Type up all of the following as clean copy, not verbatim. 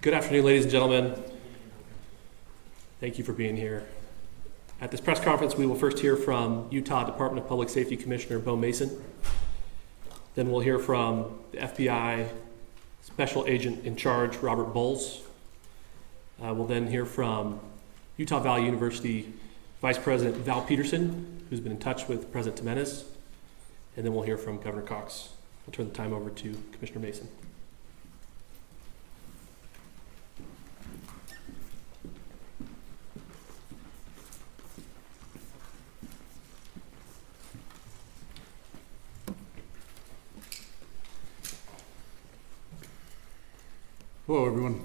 Good afternoon, ladies and gentlemen. Thank you for being here. At this press conference, we will first hear from Utah Department of Public Safety Commissioner Bo Mason. Then we'll hear from the FBI Special Agent in Charge, Robert Bowles. We'll then hear from Utah Valley University Vice President Val Peterson, who's been in touch with President Jimenez. And then we'll hear from Governor Cox. I'll turn the time over to Commissioner Mason. Hello, everyone.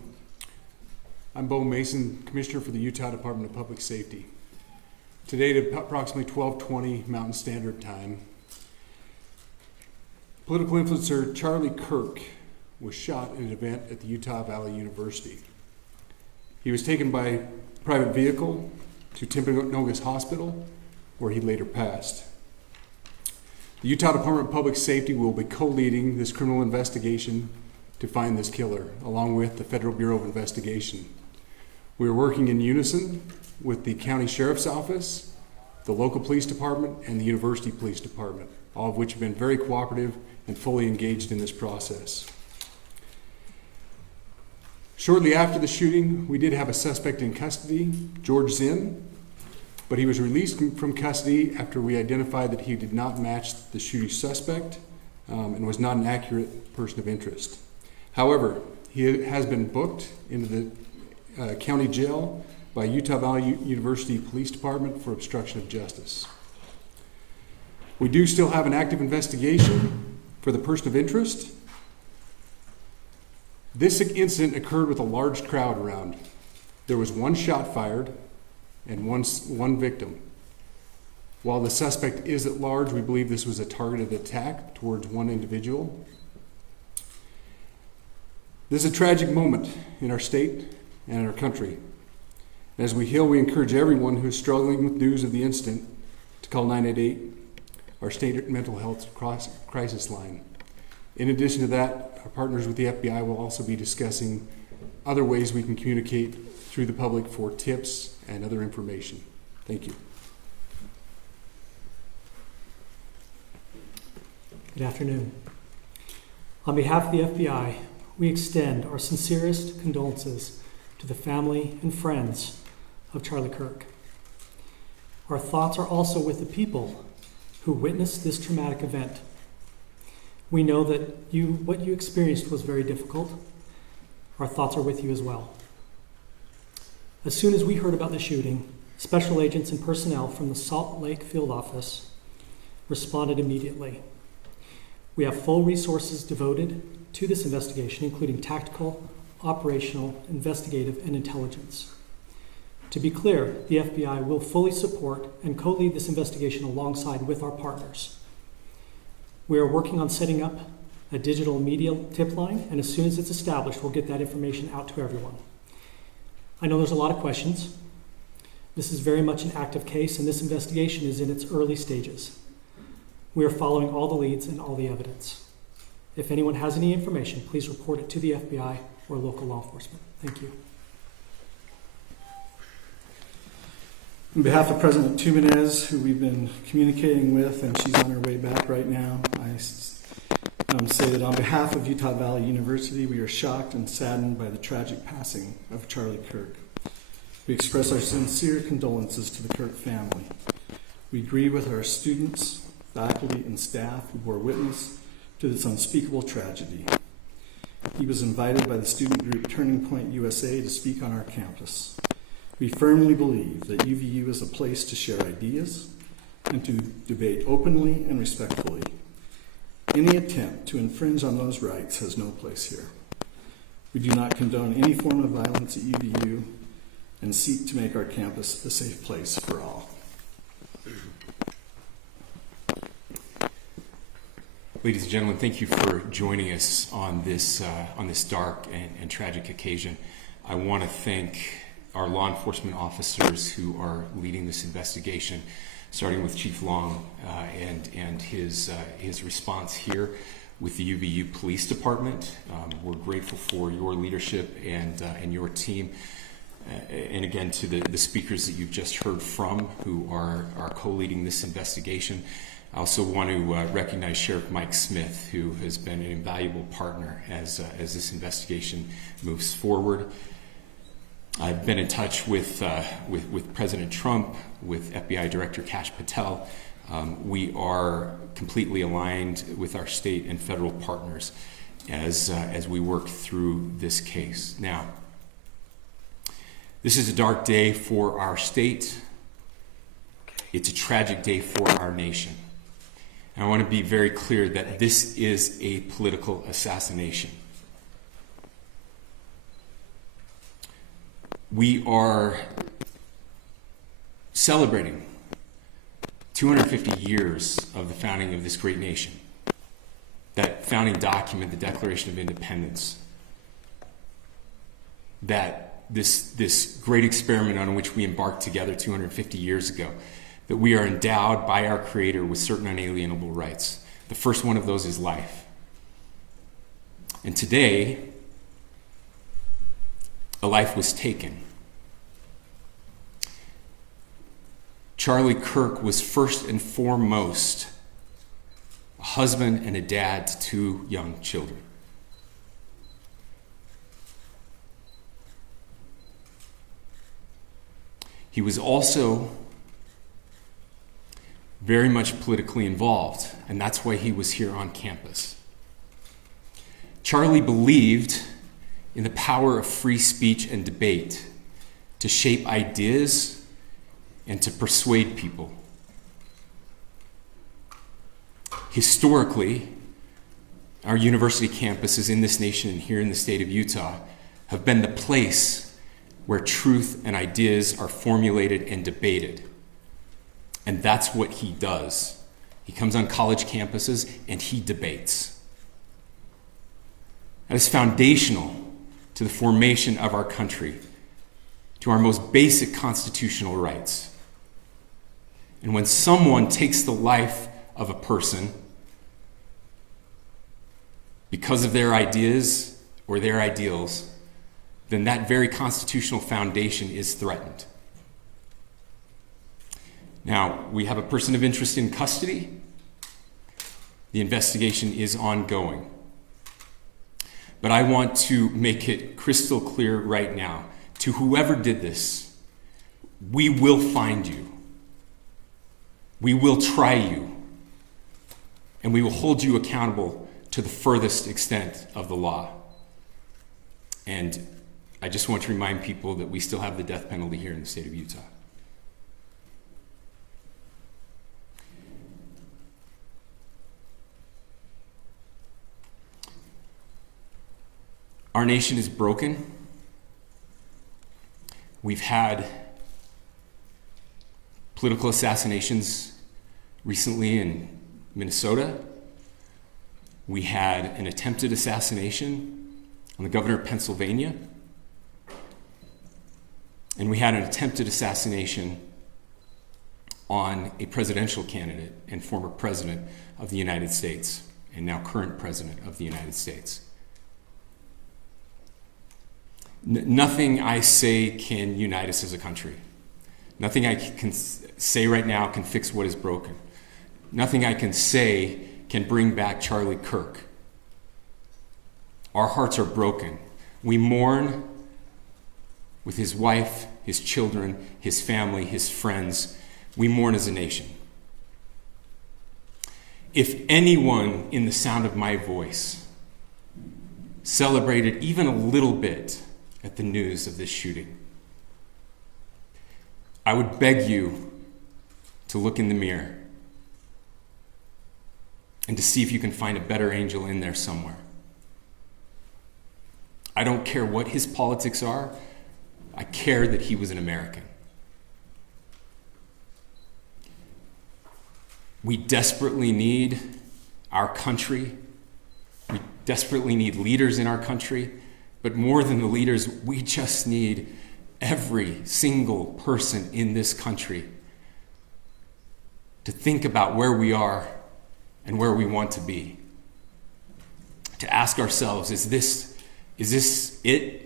I'm Bo Mason, Commissioner for the Utah Department of Public Safety. Today at approximately 12:20 Mountain Standard Time, political influencer Charlie Kirk was shot in an event at the Utah Valley University. He was taken by private vehicle to Timpanogos Hospital, where he later passed. The Utah Department of Public Safety will be co-leading this criminal investigation to find this killer, along with the Federal Bureau of Investigation. We are working in unison with the County Sheriff's Office, the local police department, and the University Police Department, all of which have been very cooperative and fully engaged in this process. Shortly after the shooting, we did have a suspect in custody, George Zinn, but he was released from custody after we identified that he did not match the shooting suspect and was not an accurate person of interest. However, he has been booked into the county jail by Utah Valley University Police Department for obstruction of justice. We do still have an active investigation for the person of interest. This incident occurred with a large crowd around. There was one shot fired and one victim. While the suspect is at large, we believe this was a targeted attack towards one individual. This is a tragic moment in our state and in our country. As we heal, we encourage everyone who is struggling with news of the incident to call 988, our state mental health crisis line. In addition to that, our partners with the FBI will also be discussing other ways we can communicate through the public for tips and other information. Thank you. Good afternoon. On behalf of the FBI, we extend our sincerest condolences to the family and friends of Charlie Kirk. Our thoughts are also with the people who witnessed this traumatic event. We know that what you experienced was very difficult. Our thoughts are with you as well. As soon as we heard about the shooting, special agents and personnel from the Salt Lake Field Office responded immediately. We have full resources devoted to this investigation, including tactical, operational, investigative, and intelligence. To be clear, the FBI will fully support and co-lead this investigation alongside with our partners. We are working on setting up a digital media tip line, and as soon as it's established, we'll get that information out to everyone. I know there's a lot of questions. This is very much an active case, and this investigation is in its early stages. We are following all the leads and all the evidence. If anyone has any information, please report it to the FBI or local law enforcement. Thank you. On behalf of President Jimenez, who we've been communicating with, and she's on her way back right now, I say that on behalf of Utah Valley University, we are shocked and saddened by the tragic passing of Charlie Kirk. We express our sincere condolences to the Kirk family. We grieve with our students, faculty, and staff who bore witness to this unspeakable tragedy. He was invited by the student group Turning Point USA to speak on our campus. We firmly believe that UVU is a place to share ideas and to debate openly and respectfully. Any attempt to infringe on those rights has no place here. We do not condone any form of violence at UVU and seek to make our campus a safe place for all. Ladies and gentlemen, thank you for joining us on this dark and tragic occasion. I want to thank our law enforcement officers who are leading this investigation, starting with Chief Long and his response here. with the UVU Police Department. We're grateful for your leadership and your team. And again, to the speakers that you've just heard from who are co-leading this investigation. I also want to recognize Sheriff Mike Smith, who has been an invaluable partner as this investigation moves forward. I've been in touch with President Trump, with FBI Director Kash Patel. We are completely aligned with our state and federal partners as we work through this case. Now, this is a dark day for our state. It's a tragic day for our nation. And I want to be very clear that this is a political assassination. We are celebrating 250 years of the founding of this great nation. That founding document, the Declaration of Independence, that this great experiment on which we embarked together 250 years ago, that we are endowed by our Creator with certain unalienable rights. The first one of those is life. And today, a life was taken. Charlie Kirk was first and foremost a husband and a dad to two young children. He was also very much politically involved, and that's why he was here on campus. Charlie believed in the power of free speech and debate to shape ideas and to persuade people. Historically, our university campuses in this nation and here in the state of Utah have been the place where truth and ideas are formulated and debated. And that's what he does. He comes on college campuses and he debates. That is foundational to the formation of our country, to our most basic constitutional rights. And when someone takes the life of a person because of their ideas or their ideals, then that very constitutional foundation is threatened. Now, we have a person of interest in custody. The investigation is ongoing. But I want to make it crystal clear right now, to whoever did this, we will find you. We will try you. And we will hold you accountable to the furthest extent of the law. And I just want to remind people that we still have the death penalty here in the state of Utah. Our nation is broken. We've had political assassinations recently in Minnesota. We had an attempted assassination on the governor of Pennsylvania. And we had an attempted assassination on a presidential candidate and former president of the United States, and now current president of the United States. Nothing I say can unite us as a country. Nothing I can say right now can fix what is broken. Nothing I can say can bring back Charlie Kirk. Our hearts are broken. We mourn with his wife, his children, his family, his friends. We mourn as a nation. If anyone in the sound of my voice celebrated even a little bit at the news of this shooting, I would beg you to look in the mirror and to see if you can find a better angel in there somewhere. I don't care what his politics are. I care that he was an American. We desperately need our country. We desperately need leaders in our country. But more than the leaders, we just need every single person in this country to think about where we are and where we want to be. to ask ourselves, is this it?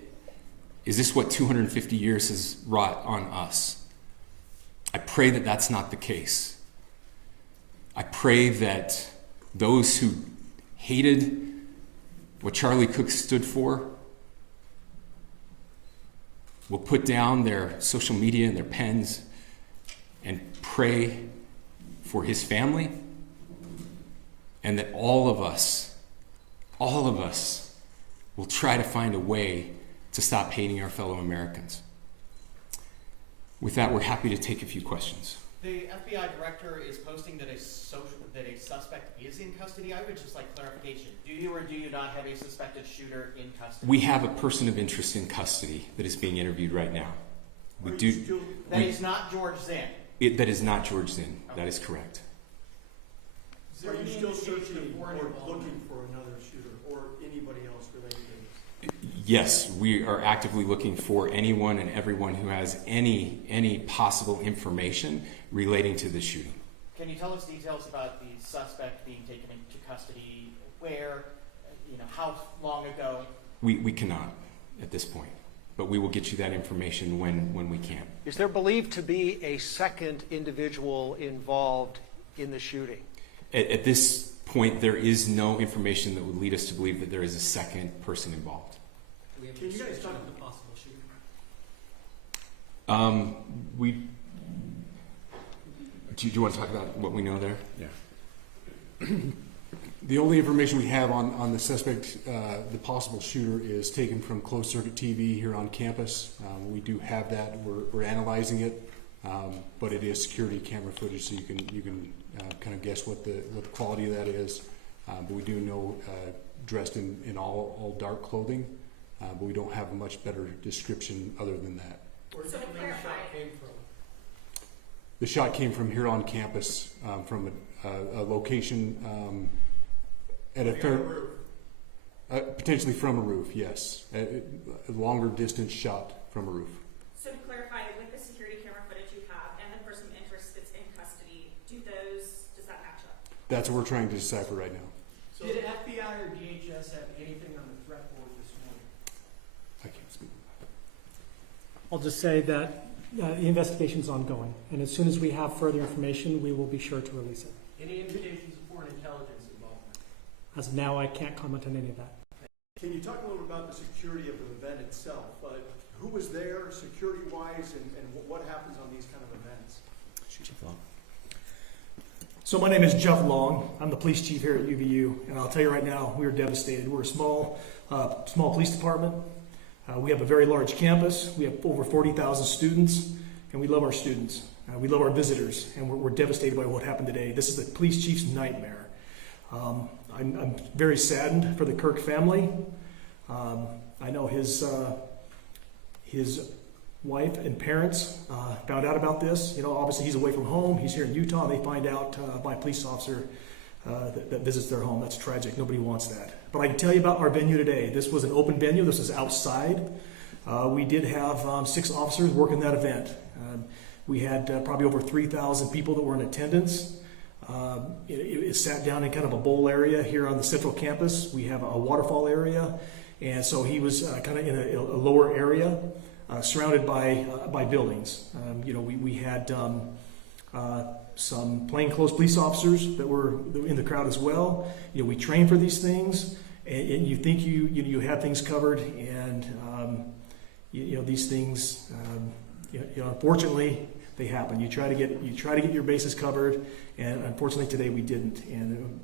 Is this what 250 years has wrought on us? I pray that that's not the case. I pray that those who hated what Charlie Kirk stood for will put down their social media and their pens and pray for his family, and that all of us will try to find a way to stop hating our fellow Americans. With that, we're happy to take a few questions. The FBI director is posting that a suspect is in custody. I would just like clarification. Do you or do you not have a suspected shooter in custody? We have a person of interest in custody that is being interviewed right now. That is not George Zinn. That is not George Zinn. Okay. That is correct. Are you still searching or looking for another shooter or anybody else related to this? Yes, we are actively looking for anyone and everyone who has any possible information relating to the shooting. Can you tell us details about the suspect being taken into custody? Where? How long ago? We cannot at this point, but we will get you that information when we can. Is there believed to be a second individual involved in the shooting? At this point, there is no information that would lead us to believe that there is a second person involved. Can you guys talk about the possible shooting? Do you want to talk about what we know there? Yeah. The only information we have on the suspect, the possible shooter, is taken from closed circuit TV here on campus. We do have that. We're analyzing it, but it is security camera footage, so you can kind of guess what the quality of that is. But we do know dressed in all dark clothing, but we don't have a much better description other than that. where the shot came from? The shot came from here on campus, from a location at a potentially from a roof. Yes, a longer distance shot from a roof. So to clarify, with the security camera footage you have and the person of interest that's in custody, does that match up? That's what we're trying to decipher right now. So did FBI or DHS have anything on the threat board this morning? I can't speak. I'll just say that the investigation's ongoing, and as soon as we have further information, we will be sure to release it. Any indications of foreign intelligence involvement? As of now, I can't comment on any of that. Can you talk a little about the security of the event itself? Who was there security-wise, and what happens on these kind of events? So my name is Jeff Long. I'm the police chief here at UVU, and I'll tell you right now, we are devastated. We're a small police department. We have a very large campus. We have over 40,000 students, and we love our students. We love our visitors, and we're devastated by what happened today. This is the police chief's nightmare. I'm very saddened for the Kirk family. I know his wife and parents found out about this. Obviously he's away from home. He's here in Utah. And they find out by a police officer that visits their home. That's tragic. Nobody wants that. But I can tell you about our venue today. This was an open venue. This was outside. We did have 6 officers working that event. We had probably over 3,000 people that were in attendance. It sat down in kind of a bowl area here on the central campus. We have a waterfall area. And so he was kind of in a lower area, surrounded by buildings. We had some plainclothes police officers that were in the crowd as well. We train for these things, and you think you have things covered, and these things, unfortunately, they happen. You try to get your bases covered, and unfortunately today we didn't. And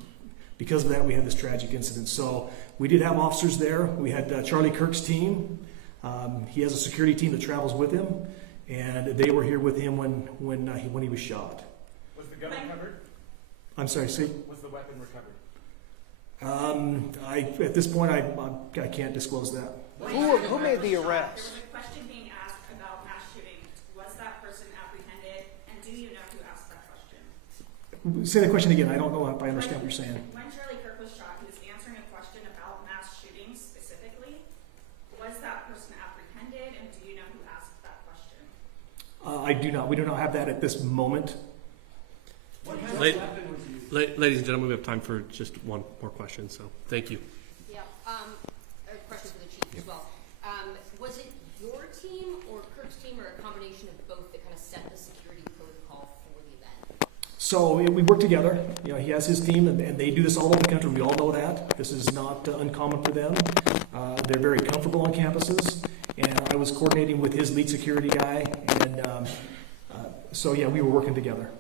because of that, we had this tragic incident. So we did have officers there. We had Charlie Kirk's team. He has a security team that travels with him, and they were here with him when he was shot. Was the gun recovered? I'm sorry, see? Was the weapon recovered? At this point, I can't disclose that. Who made the arrest? There was a question being asked about mass shooting. Was that person apprehended, and do you know who asked that question? Say the question again. I don't know if I understand what you're saying. When Charlie Kirk was shot, he was answering a question about mass shootings specifically. Was that person apprehended, and do you know who asked that question? I do not. We do not have that at this moment. What kind of weapon was used? Ladies and gentlemen, we have time for just one more question, so thank you. Yep. So we work together. You know, he has his team, and they do this all over the country. We all know that. This is not uncommon for them. They're very comfortable on campuses, and I was coordinating with his lead security guy, and so yeah, we were working together.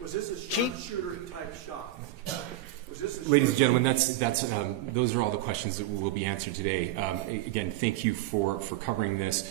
Was this a sharpshooter type shot? Was this a Ladies and gentlemen, those are all the questions that will be answered today. Again, thank you for covering this.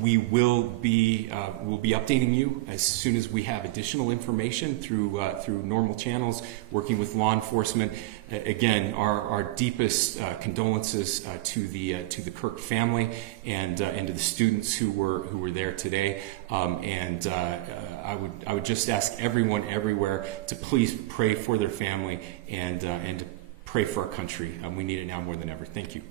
We will be updating you as soon as we have additional information through normal channels, working with law enforcement. Again, our deepest condolences to the Kirk family and to the students who were there today. I would just ask everyone everywhere to please pray for their family and to pray for our country. We need it now more than ever. Thank you.